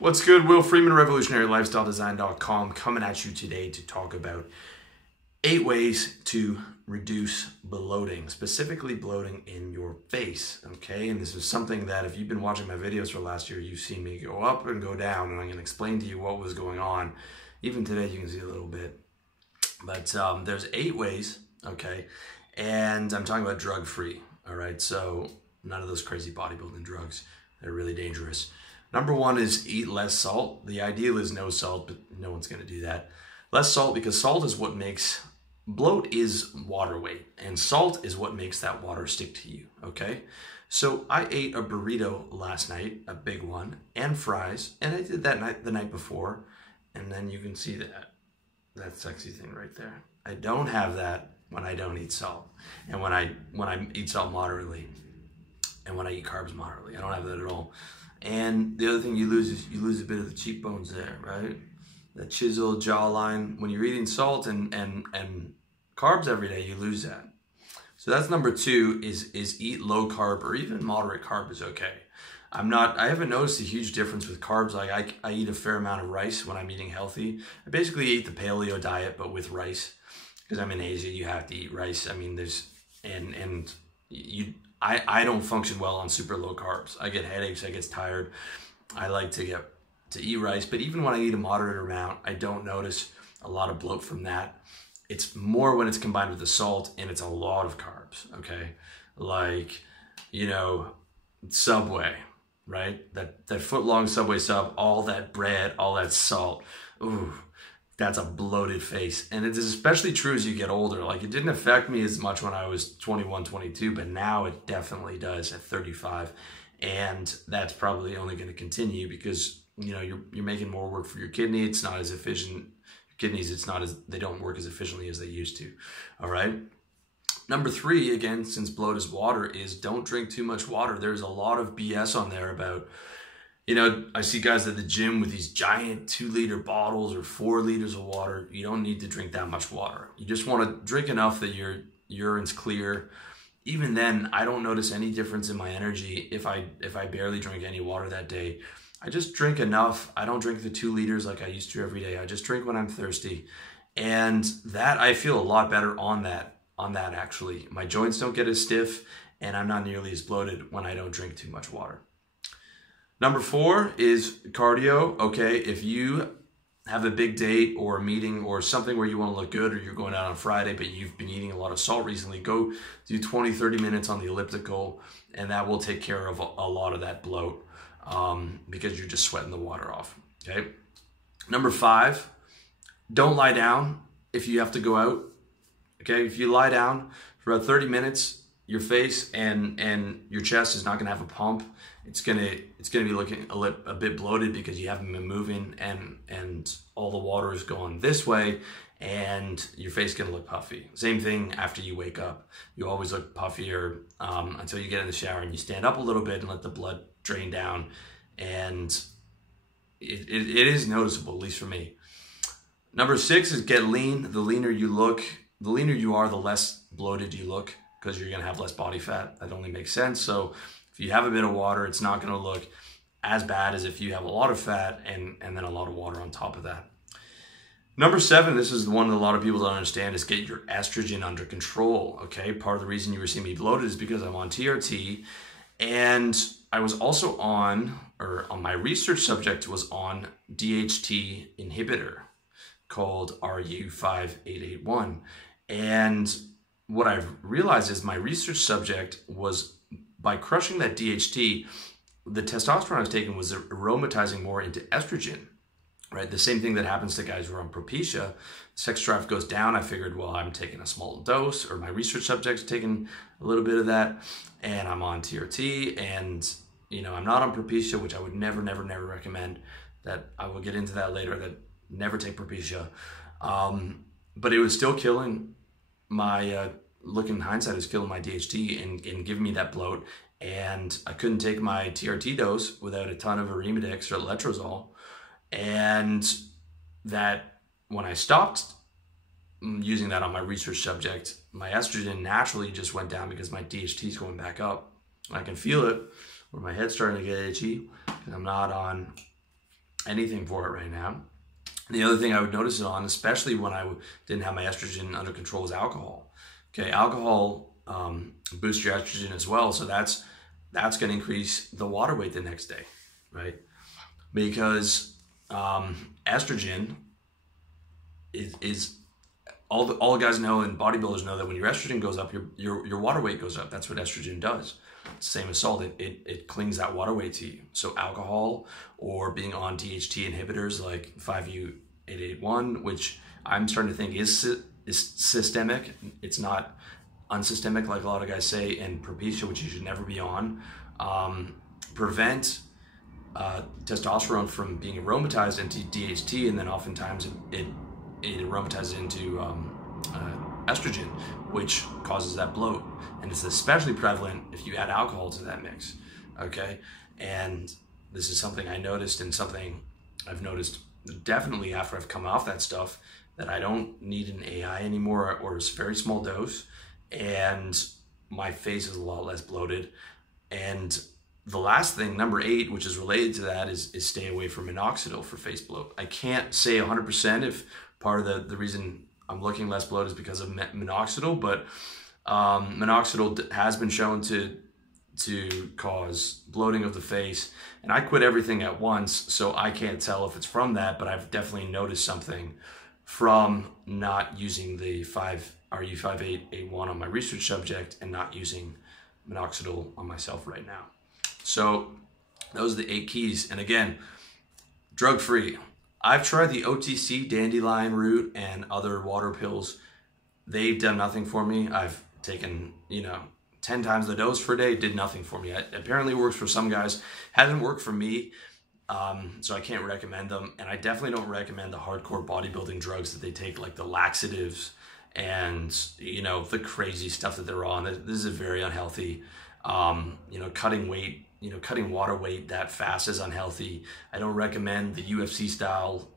What's good? Will Freeman, RevolutionaryLifestyleDesign.com, coming at you today to talk about 8 ways to reduce bloating, specifically bloating in your face, okay? And this is something that if you've been watching my videos for last year, you've seen me go up and go down, and I'm going to explain to you what was going on. Even today, you can see a little bit. But there's 8 ways, okay? And I'm talking about drug-free, all right? So none of those crazy bodybuilding drugs. They're really dangerous. Number 1 is eat less salt. The ideal is no salt, but no one's going to do that. Less salt, because salt is what makes, bloat is water weight, and salt is what makes that water stick to you, okay? So I ate a burrito last night, a big one, and fries, and I did that the night before, and then you can see that sexy thing right there. I don't have that when I don't eat salt, and when I eat salt moderately, and when I eat carbs moderately. I don't have that at all. And the other thing you lose is you lose a bit of the cheekbones there, right? That chiseled jawline. When you're eating salt and carbs every day, you lose that. So that's number 2 is eat low carb, or even moderate carb is okay. I haven't noticed a huge difference with carbs. Like I eat a fair amount of rice when I'm eating healthy. I basically eat the paleo diet, but with rice. Because I'm in Asia, you have to eat rice. I mean, I don't function well on super low carbs. I get headaches, I get tired. I like to eat rice, but even when I eat a moderate amount, I don't notice a lot of bloat from that. It's more when it's combined with the salt, and it's a lot of carbs, okay? Like, you know, Subway, right? That foot-long Subway sub, all that bread, all that salt. Ooh, that's a bloated face. And it is especially true as you get older. Like, it didn't affect me as much when I was 21, 22, but now it definitely does at 35. And that's probably only going to continue because, you know, you're making more work for your kidney. It's not as efficient. Your kidneys, they don't work as efficiently as they used to. All right. Number 3, again, since bloat is water, is don't drink too much water. There's a lot of BS on there about, you know, I see guys at the gym with these giant 2-liter bottles or 4 liters of water. You don't need to drink that much water. You just want to drink enough that your urine's clear. Even then, I don't notice any difference in my energy if I barely drink any water that day. I just drink enough. I don't drink the 2 liters like I used to every day. I just drink when I'm thirsty. And that, I feel a lot better on that actually. My joints don't get as stiff, and I'm not nearly as bloated when I don't drink too much water. Number 4 is cardio. Okay, if you have a big date or a meeting or something where you want to look good, or you're going out on Friday, but you've been eating a lot of salt recently, go do 20, 30 minutes on the elliptical, and that will take care of a lot of that bloat because you're just sweating the water off, okay? Number 5, don't lie down if you have to go out, okay? If you lie down for about 30 minutes, your face and your chest is not going to have a pump. It's gonna be looking a bit bloated because you haven't been moving, and all the water is going this way, and your face is gonna look puffy. Same thing after you wake up. You always look puffier until you get in the shower and you stand up a little bit and let the blood drain down, and it is noticeable, at least for me. Number 6 is get lean. The leaner you look, the leaner you are, the less bloated you look, because you're gonna have less body fat. That only makes sense. So if you have a bit of water, it's not going to look as bad as if you have a lot of fat and then a lot of water on top of that. Number 7, this is the one that a lot of people don't understand, is get your estrogen under control, okay? Part of the reason you were seeing me bloated is because I'm on TRT, and I was also on my research subject was on DHT inhibitor called RU5881. And what I've realized is my research subject was, by crushing that DHT, the testosterone I was taking was aromatizing more into estrogen, right? The same thing that happens to guys who are on Propecia. Sex drive goes down. I figured, well, I'm taking a small dose, or my research subject's taking a little bit of that, and I'm on TRT, and, you know, I'm not on Propecia, which I would never recommend. That I will get into that later, that never take Propecia. But it was still killing my, looking in hindsight, is killing my DHT and giving me that bloat. And I couldn't take my TRT dose without a ton of Arimidex or letrozole. And that, when I stopped using that on my research subject, my estrogen naturally just went down because my DHT is going back up. I can feel it where my head's starting to get itchy because I'm not on anything for it right now. The other thing I would notice it on, especially when I didn't have my estrogen under control, is alcohol. Okay, alcohol boosts your estrogen as well, so that's going to increase the water weight the next day, right? Because estrogen is all the guys know, and bodybuilders know, that when your estrogen goes up, your water weight goes up. That's what estrogen does. Same as salt, it clings that water weight to you. So alcohol, or being on DHT inhibitors like 5U-881, which I'm starting to think is systemic. It's not unsystemic like a lot of guys say, and Propecia, which you should never be on, prevent testosterone from being aromatized into DHT, and then oftentimes it aromatizes into estrogen, which causes that bloat. And it's especially prevalent if you add alcohol to that mix, okay? And this is something I noticed, and something I've noticed definitely after I've come off that stuff, that I don't need an AI anymore, or a very small dose, and my face is a lot less bloated. And the last thing, number 8, which is related to that, is stay away from minoxidil for face bloat. I can't say 100% if part of the reason I'm looking less bloated is because of minoxidil, but minoxidil has been shown to cause bloating of the face, and I quit everything at once, so I can't tell if it's from that, but I've definitely noticed something from not using the RU5881 on my research subject and not using minoxidil on myself right now. So those are the 8 keys. And again, drug-free. I've tried the OTC dandelion root and other water pills. They've done nothing for me. I've taken, 10 times the dose per day, did nothing for me. It apparently works for some guys. Hasn't worked for me, so I can't recommend them. And I definitely don't recommend the hardcore bodybuilding drugs that they take, like the laxatives and, the crazy stuff that they're on. This is a very unhealthy, cutting weight, cutting water weight that fast is unhealthy. I don't recommend the UFC style,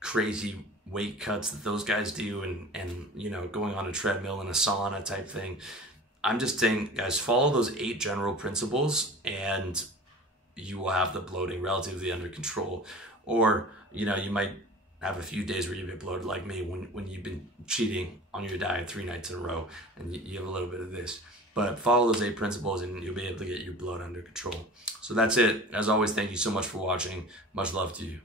crazy weight cuts that those guys do, and going on a treadmill in a sauna type thing. I'm just saying, guys, follow those 8 general principles and you will have the bloating relatively under control. Or, you might have a few days where you've been bloated like me when you've been cheating on your diet 3 nights in a row and you have a little bit of this. But follow those 8 principles and you'll be able to get your bloat under control. So that's it. As always, thank you so much for watching. Much love to you.